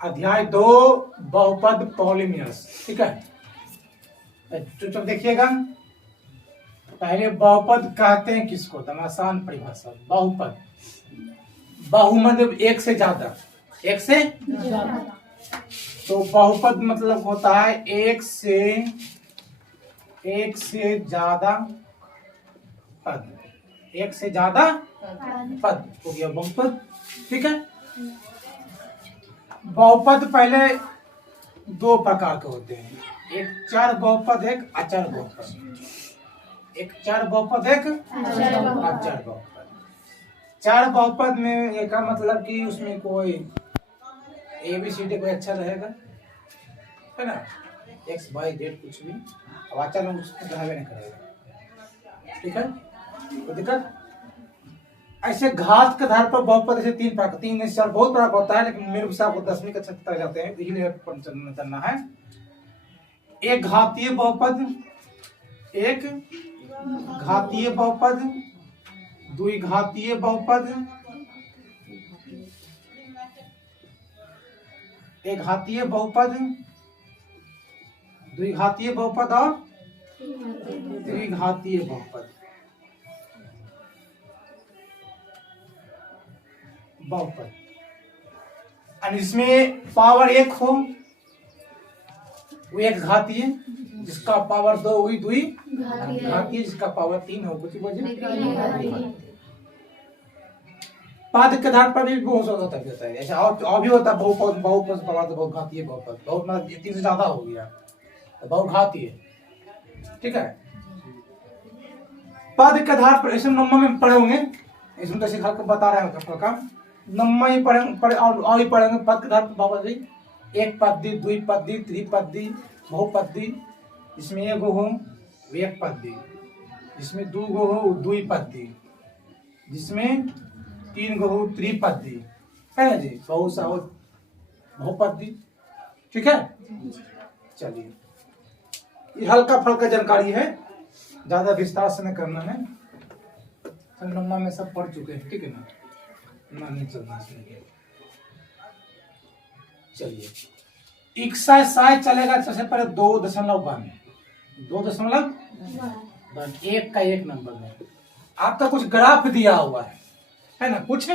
अध्याय 2 बहुपद पॉलिमियस। ठीक है, चुपचाप देखिएगा। पहले बहुपद कहते हैं किसको, एकदम आसान परिभाषा। बहुपद, बहु मतलब एक से ज्यादा, एक से ज्यादा। तो बहुपद मतलब होता है एक से ज्यादा पद, एक से ज्यादा पद हो गया बहुपद। ठीक है, बहुपद पहले दो प्रकार के होते हैं, एक चर बहुपद, एक अचर बहुपद। एक चर बहुपद, एक अचर बहुपद। चर बहुपद में एक का मतलब कि उसमें कोई ABCD कोई अच्छा रहेगा, है ना, X Y Z कुछ भी, अब अचर में उसको रहबे नहीं करेगा। ठीक है, तो दिक्कत ऐसे घात के आधार पर बहुपद ऐसे तीन से चार बहुत प्रकार होता है, लेकिन मेरे हिसाब को 10वीं कक्षा तक जाते हैं, यही करना है। एक घातीय बहुपद, एक घातीय बहुपद, द्विघातीय बहुपद, एक घातीय बहुपद, द्विघातीय बहुपद और त्रिघातीय बहुपद। बहुपद और इसमें पावर एक हो वो एक घातीय, जिसका पावर 2 हुई द्विघातीय, जिसका पावर 3 हो कुछ वजह। पद के आधार पर भी बहुत होता है, ऐसा और भी होता है बहुपद, बहुपद पावर तो बहुघातीय बहुपद, बहुत मतलब 3 से ज्यादा हो गया तो बहुघातीय। ठीक है, पद के आधार पर ऐसे नंबर में पढ़े होंगे, इसमें तो सिखा कर बता रहे हैं का नंबर ही पढ़े और ही पढ़ेंगे। पद के आधार पर बाबा जी एक पदी, द्विपदी, त्रिपदी, बहुपदी। जिसमें एक गो हो एक पदी, जिसमें दो गो हो द्विपदी, जिसमें 3 गो हो त्रिपदी, है ना जी, बहुत सा हो बहुपदी। ठीक है, चलिए ये हल्का फल्का जानकारी है, ज्यादा विस्तार से नहीं करना है, नम्मा में सब पढ़ चुके हैं। ठीक है ना, ना नहीं चलना चाहिए। चलिए एक्सरसाइज चलेगा। सबसे पहले 2.1 2.1 एक का एक नंबर में आपका कुछ ग्राफ दिया हुआ है ना, कुछ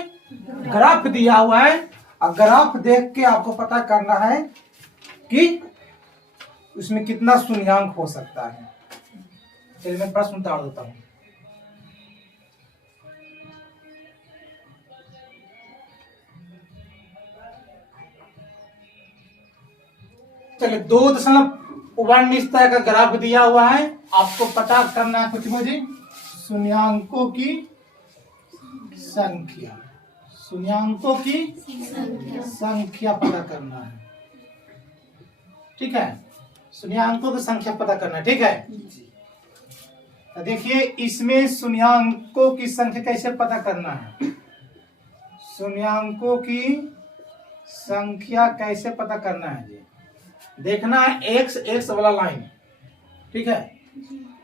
ग्राफ दिया हुआ है, और ग्राफ देख के आपको पता करना है कि उसमें कितना शून्यांक हो सकता है। चलिए मैं प्रश्न उतार देता हूं। चलिए 2.1 इस तरह का ग्राफ दिया हुआ है, आपको पता करना है कुछ मुझे शून्यांकों की संख्या, शून्यांकों की संख्या पता करना है। ठीक है, शून्यांकों की संख्या पता करना है। ठीक है, तो देखिए इसमें शून्यांकों की संख्या कैसे पता करना है, शून्यांकों की संख्या कैसे पता करना है जी, देखना है एक्स वाला लाइन। ठीक है,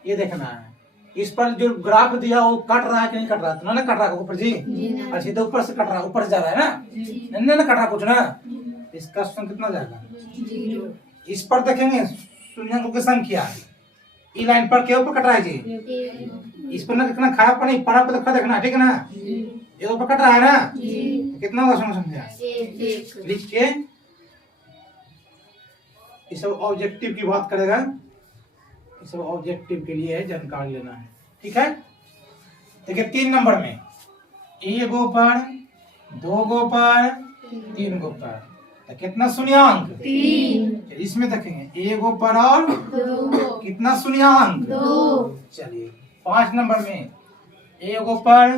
ये देखना है इस पर जो ग्राफ दिया वो कट रहा है कि नहीं कट रहा है, तो ना कट रहा है ऊपर जी, और सीधे ऊपर से कट रहा है, ऊपर से जा रहा है ना, नहीं ना कट रहा कुछ ना, इसका शून्य कितना जाएगा 0। इस पर देखेंगे शून्यांकों की संख्या, ई लाइन पर क्या ऊपर कट रहा है जी, इस पर ना कितना खाया पर नहीं पड़ा पर देखना। ठीक है ना, ये ऊपर कट रहा है ना, तो कितना होगा शून्य संख्या लिख के इस सब ऑब्जेक्टिव की बात करेगा, इस सब ऑब्जेक्टिव के लिए है, जानकारी लेना है। ठीक है, देखिए 3 नंबर में 1 गो पर, 2 गो पर, 3 गो पर, तो कितना शून्यांक 3। इसमें देखेंगे 1 गो पर और 2 कितना शून्यांक 2। चलिए 5 नंबर में 1 गो पर,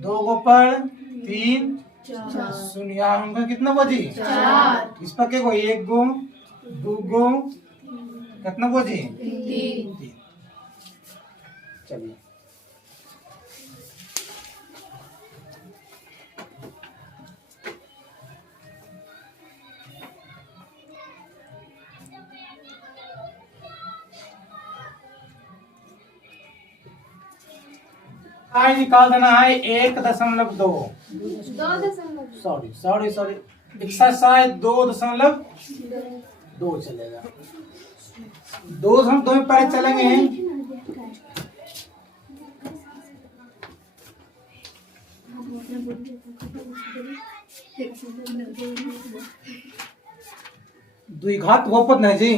2 गो पर, 3 शून्यांक कितना बजी 4। इस पर क्या गो 1 गो, 2 गो, कितना बजी 3। चलिए निकाल देना है 1.2, सॉरी एक्सरसाइज 2.2 चलेगा। 2 में पहले चलेंगे। द्विघात बहुपद नहीं जी,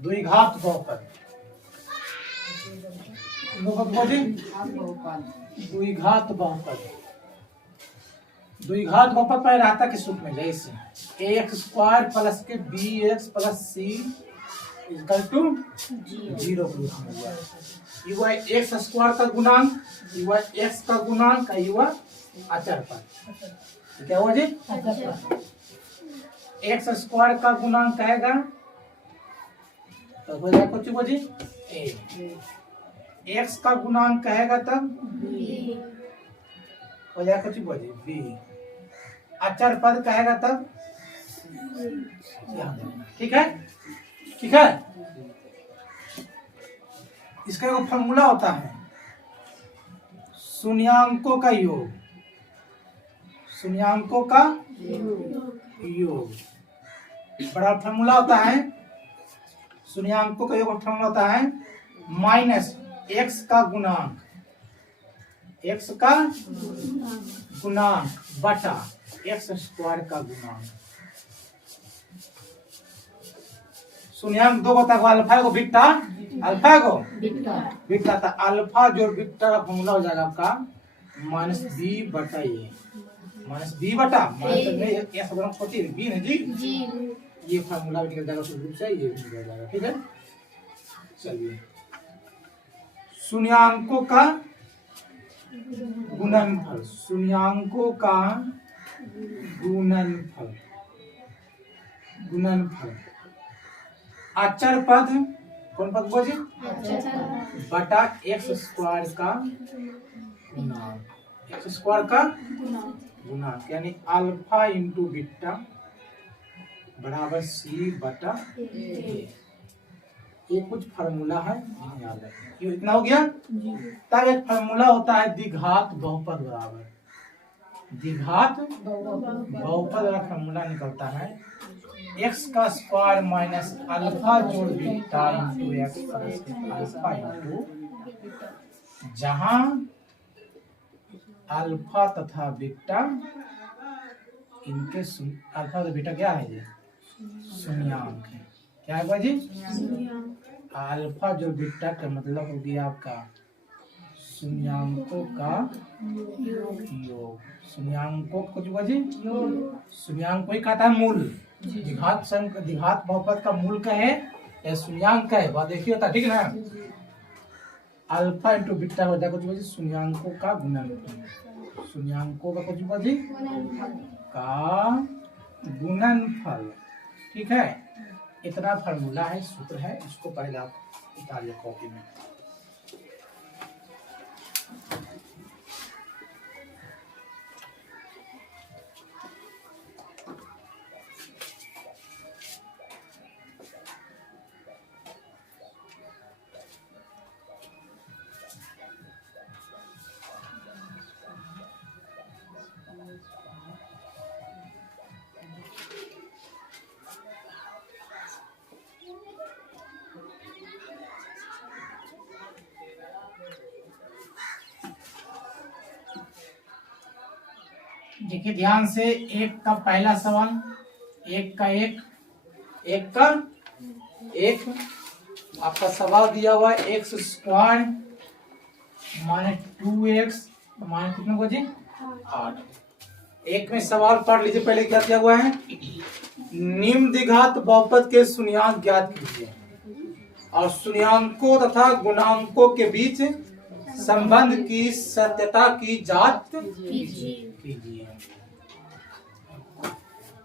द्विघात बहुपद। द्विघात बहुपद, द्विघात बहुपद पर रहता किस रूप में, जैसे x² प्लस के bx plus c equal to 0 के रूप में हुआ। ये हुआ x² का गुणांक, ये हुआ x का गुणांक, ये हुआ अचर पद। क्या हुआ जी? x² का गुणांक कहेगा तो हो जाएगा कुछ जी a, x का गुणांक कहेगा तब हो जाएगा कुछ जी b, अचर पद कहेगा तब। ठीक है, ठीक है। इसका एक फॉर्मूला होता है शून्यांकों का योग, शून्यांकों का योग बड़ा फॉर्मूला होता है। शून्यांकों का योग फॉर्मूला होता है माइनस x का गुणांक, x का गुणांक बटा x² का गुणांक। शून्यांक दो बता को अल्फा को बीटा, अल्फा को बीटा, तो अल्फा जो बीटा का फॉर्मूला हो जाएगा आपका माइनस बी बटा ए, माइनस बी बटा माइनस में ये सब रंग होती है बी ना जी, ये फॉर्मूला निकल जाएगा उस रूप से, ये निकल जाएगा। ठीक है, चलिए शून्यांकों का गुणनफल, शून्यांकों का गुणनफल, गुणनफल अचर पद कौन पद बोझे बटा x² का गुणांक, x² का गुणांक यानी अल्फा इंटू बीटा बराबर c बटा a। ये कुछ फार्मूला है, याद रखना। क्यों इतना हो गया? तब एक फार्मूला होता है द्विघात बहुपद बराबर, द्विघात बहुपद वाला फार्मूला निकलता है x का स्क्वायर माइनस अल्फा जोड़ beta into x alpha into, जहां अल्फा तथा बीटा इनके अल्फा और बीटा क्या है? शून्यांक है। क्या है बाजी? अल्फा जो बीटा का मतलब हो गया आपका शून्यांकों का योग, शून्यांकों को जो बाजी शून्यांक कोई कहता है मूल, द्विघात बहुपद का मूल का है या शून्यांक का है, बात देखिए होता, ठीक है ना। अल्फा इंटू बीटा हो जाएगा कुछ शून्यांकों का गुणनफल, शून्यांकों का कुछ बाजी का गुणनफल। ठीक है, इतना फार्मूला है, सूत्र है, इसको पहले आप उतारिए कॉपी में। देखिए ध्यान से, एक का पहला सवाल, एक का एक आपका सवाल दिया हुआ है x² माइनस 2x माइनस कितने को जी 8। एक में सवाल पढ़ लीजिए, पहले क्या दिया हुआ है, निम्न द्विघात बहुपद के शून्यांक ज्ञात कीजिए और शून्यांकों तथा गुणांकों के बीच संबंध की सत्यता की जांच कीजिए।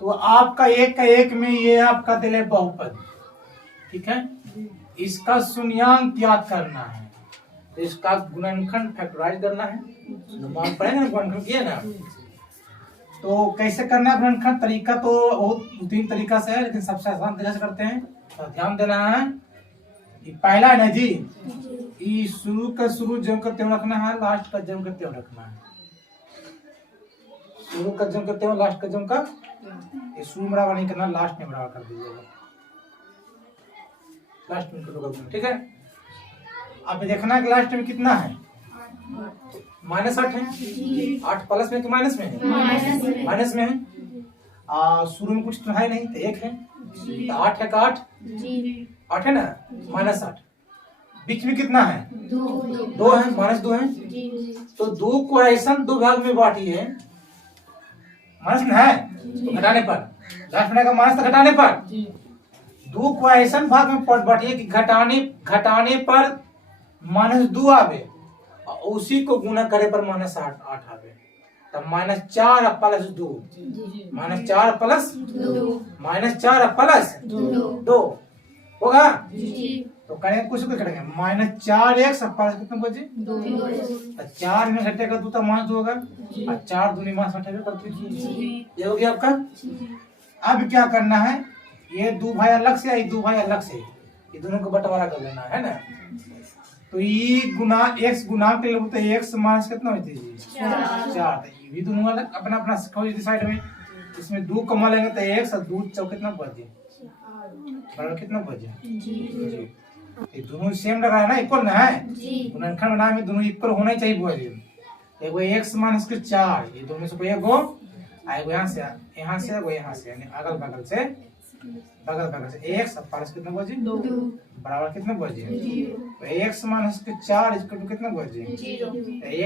तो आपका एक का एक में ये आपका दिले बहुपद, ठीक है, इसका शून्यांक ज्ञात करना है, तो इसका गुणनखंड फैक्टराइज करना है, पढ़ेंगे ना गुणनखंड किया ना। तो कैसे करना है गुणनखंड, तरीका तो बहुत 3 तरीका से है, लेकिन सबसे आसान तरीका से करते हैं, तो ध्यान देना है। पहला है ना जी, शुरू का शुरू जम कर त्यों रखना है, लास्ट का जम कर त्यों रखना है। शुरू का जम करते हो, लास्ट का जम का ये शुरू में बराबर नहीं करना, लास्ट में बराबर कर दीजिएगा, लास्ट में करो, ठीक है। अब देखना है कि लास्ट में कितना है, -8 है, 8 प्लस में कि माइनस में है, माइनस में है। शुरू में कुछ तो है नहीं, तो 1 है, तो 8 है का 8 है ना, -8। बीच में कितना है, 2 है, -2 है, तो 2 को ऐसा 2 भाग में बांटिए, माइनस में है तो घटाने पर, लास्ट में माइनस घटाने पर 2 को ऐसा भाग में बांटिए कि घटाने पर -2 आवे, और उसी को गुना करे पर -8 आवे, तब -4 प्लस 2, -4 प्लस -4 प्लस 2 होगा। तो करेंगे कुछ भी करेंगे, -4x प्लस कितना बचे 2, 4 में घटेगा 2 तो -2 होगा, और 4 दूनी -8 करते, ये हो गया आपका। अब क्या करना है, ये 2 भाई अलग से, ये 2 भाई अलग से, ये दोनों को बंटवारा कर लेना है ना। तो ये गुना x गुना के लिए तो x माइनस कितना होती है 4, ये भी दोनों अलग अपना अपना साइड में, इसमें 2 कमा लेंगे तो x और 2 चौ कितना बचे, बराबर कितना बचे जी। ये दोनों सेम लग रहा है ना, इक्वल ना है, गुणनखंड बनाने में दोनों इक्वल होना ही चाहिए बॉयज। एगो x माइनस के 4, ये दोनों से कोई एगो आएगो यहाँ से एगो यहाँ से, यानी अगल बगल से x प्लस कितना बचे 2, बराबर कितना बचे, तो x माइनस के 4 इसको कितना बचे 0,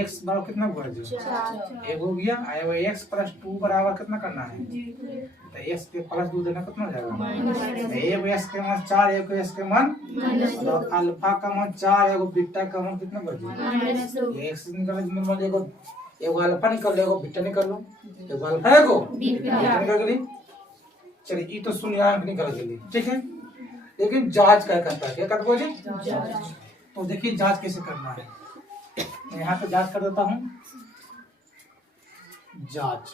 x बराबर कितना बचे 4, एक हो गया। आया वो x प्लस 2 बराबर कितना करना है, तो x के प्लस 2 देना कितना हो जाएगा, एक x के मान 4, एक x के मान, और अल्फा का मान 4, एगो बीटा का मान कितना बचे, x निकल एगो अल्फा निकल, एगो बीटा निकल लो, एगो अल्फा एगो बीटा निकल गई। चलिए ये तो शून्याङ्क निकल गई, ठीक है। लेकिन जांच क्या करता है, क्या करता है जांच। तो देखिए जांच कैसे करना है, मैं यहाँ पे जांच कर देता हूँ। जांच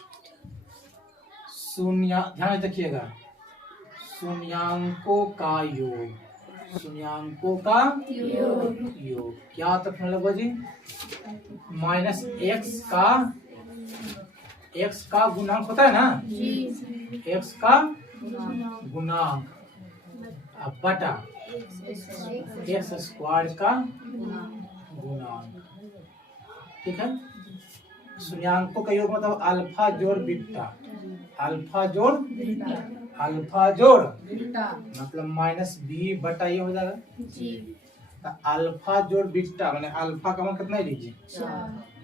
शून्य, ध्यान में देखिएगा, शून्याङ्कों का योग, शून्याङ्कों का योग क्या तक मतलब जी, x का गुणांक होता है ना, x का गुणांक बटा x स्क्वायर का गुणांक, ठीक है। शून्याङ्कों का योग मतलब अल्फा जोड़ बीटा, अल्फा जोड़ मतलब -b बटा ये हो जाएगा, तो अल्फा जोड़ बीटा माने अल्फा का मान कितना ही लीजिए,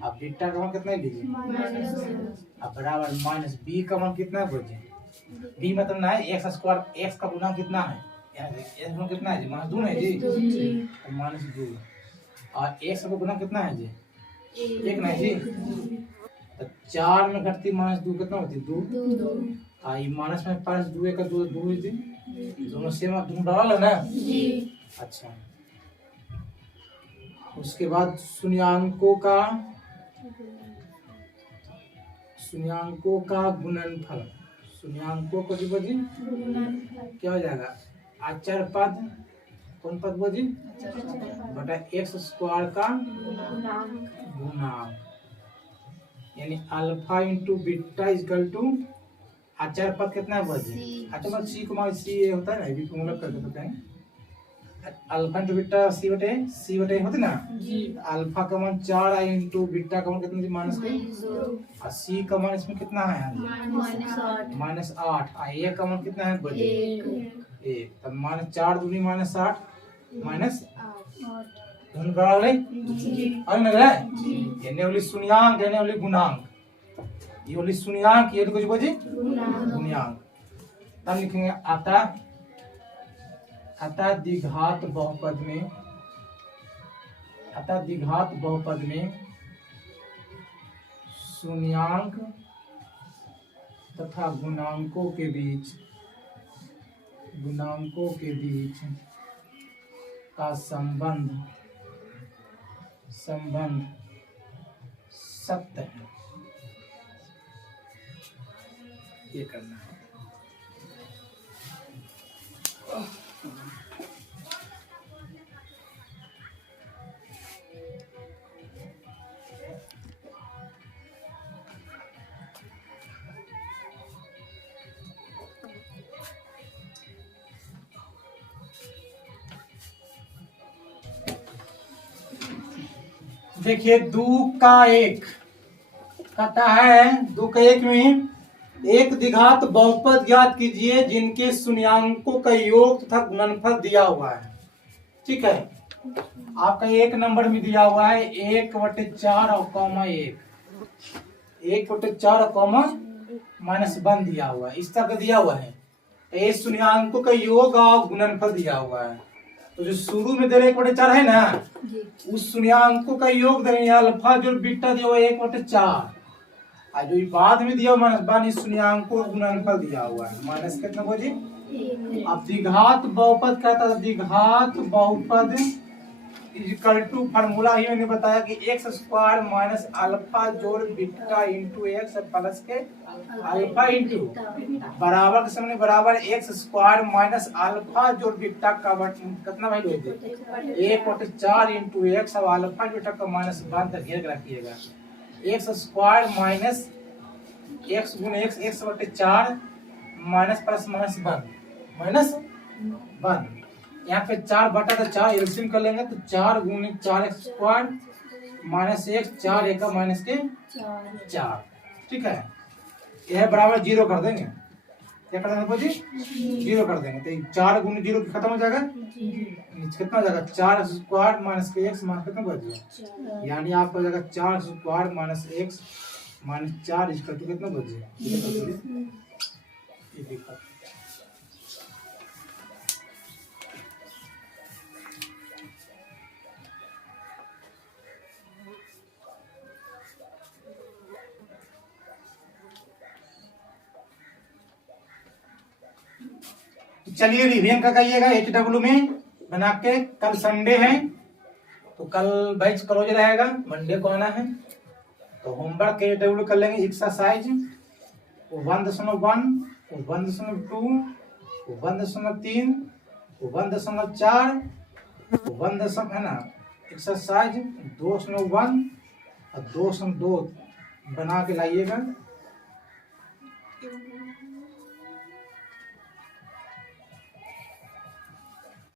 अब बीटा का मान कितना ही लीजिए, अब बराबर -b का मान कितना है बोलिए, b मतलब ना है x स्क्वायर, x का गुणांक कितना है, x में कितना है जी -2 है जी, -2, और x का गुणांक कितना है जी 1 ना है जी, तो 4 में घटती -2 कितना होती 2, आई माइनस में प्लस 2 का 2 जी, दोनों सेम दोनों बराबर है ना जी। अच्छा, उसके बाद शून्याङ्कों का गुणनफल, शून्याङ्कों को जी बजी क्या हो जाएगा, अचर पद, कौन पद बजी बटा x स्क्वायर का गुणांक, यानी alpha into beta equal to अचर पद कितना बजे, अचर पद c को c होता है ना, भी फॉर्मूला कर देते हैं, अल्फा इंटू बीटा c बटे होते ना, अल्फा का मान 4 आई इंटू बीटा का मान कितना थी -2, और c का मान इसमें कितना है -8, आई a का मान कितना है बजे 1, तब -4 दूनी -8 दोनों बराबर है और लग रहा है, ये वाली शून्याङ्क ये वाली गुणांक, ये वाली शून्याङ्क ये कुछ बजे गुणांक, तब लिखेंगे अतः द्विघात बहुपद में शून्याङ्क तथा गुणांकों के बीच का संबंध सत्य है, ये करना है। देखिए 2 का 1 कहता है 2 का 1 में एक द्विघात बहुपद ज्ञात कीजिए जिनके शून्याङ्कों का योग तथा गुणनफल दिया हुआ है। ठीक है, आपका 1 नंबर में दिया हुआ है 1/4 और कॉमा 1, 1/4 और कॉमा -1 दिया हुआ है, इस तरह का दिया हुआ है। ये शून्याङ्कों का योग और गुणनफल दिया हुआ है। तो जो शुरू में दे रहे 1/4 है ना, उस शून्याङ्कों का योग दे रहे हैं, अल्फा जो बीटा दिया हुआ है 1/4, और जो बाद में दिया हुआ -1 इस शून्याङ्कों का गुणनफल दिया हुआ है। माइनस कितना हुआ जी? अब द्विघात बहुपद कहता है, द्विघात बहुपद इक्वल टू फार्मूला ही मैंने बताया कि x स्क्वायर माइनस अल्फा जोड़ बीटा इंटू एक्स प्लस के अल्फा इंटू बराबर के सामने बराबर x स्क्वायर माइनस अल्फा जोड़ बीटा का कितना वैल्यू है 1/4 इंटू एक्स और अल्फा बीटा का -1 तक घेर के रखिएगा। x स्क्वायर माइनस x गुने x 1/4 माइनस प्लस -1 यहाँ पे 4/4 एलसीएम कर लेंगे तो 4 गुने 4x स्क्वायर माइनस x 4 एक माइनस के 4। ठीक है, यह बराबर 0 कर देंगे। क्या कर देंगे जी? 0 कर देंगे तो 4 गुने 0 खत्म हो जाएगा, कितना हो जाएगा 4 स्क्वायर माइनस के x मान कितना बच जाएगा, यानी आपको हो जाएगा 4 स्क्वायर माइनस x माइनस 4 इसका तो कितना बच जाएगा। ये देखो चलिए रिवीजन का कहिएगा HW में बना के। कल संडे है तो कल बैच क्लोज रहेगा, मंडे को आना है। तो होमवर्क HW कर लेंगे। एक्सरसाइज 1.1 1.2 1.3 1.4 1 है ना, एक्सरसाइज 2.1 और 2.2 बना के लाइएगा।